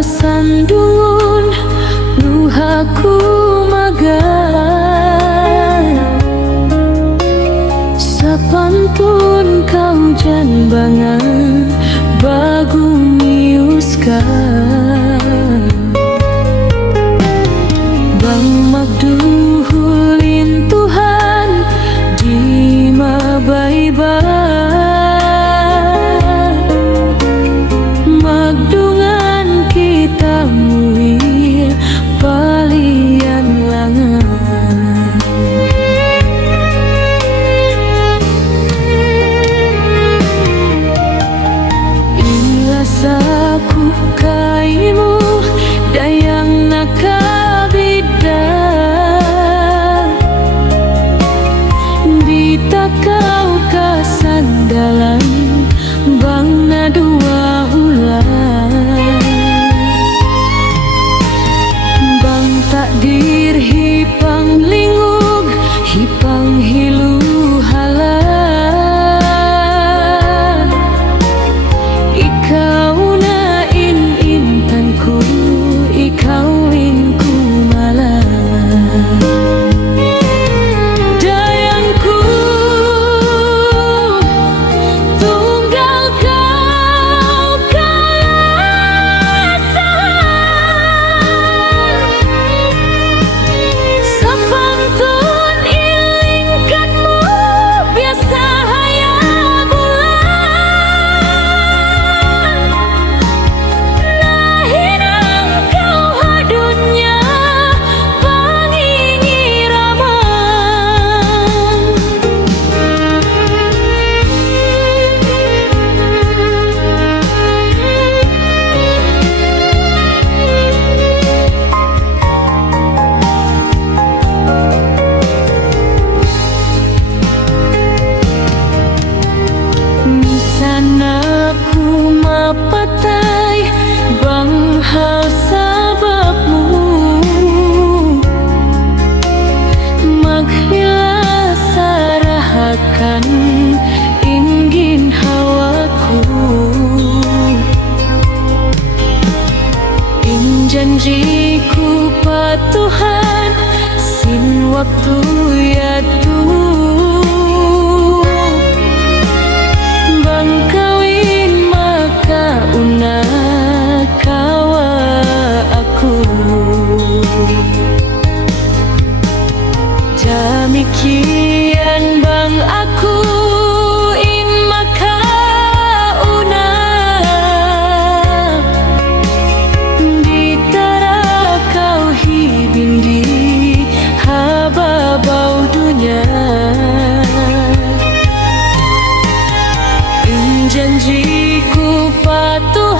sandungun luhaku magar sapantun kau jan bangan bagu miuskan bang magduhulin Tuhan di mabaiba magdungan kita mulia palian langan ilasaku kaimu dayang nakabida bita kau kasandalan bang nadua hulan bang takdir hipang lingug hipang hilu halan ikau na intanku ikau inku malam dayangku tunggal kau kalasan sapantun ilingkanmu biasa hayat bulan nahinang kau hadunya pangingiraman misanaku mapatay bang hal sababmu maghila sarahakan ingin hawaku in janjiku patuhan sin waktu ya tuh bang kawin maka una kawa aku demikian bang aku in maka una ditara kau hibindi hababau dunia janjiku patuh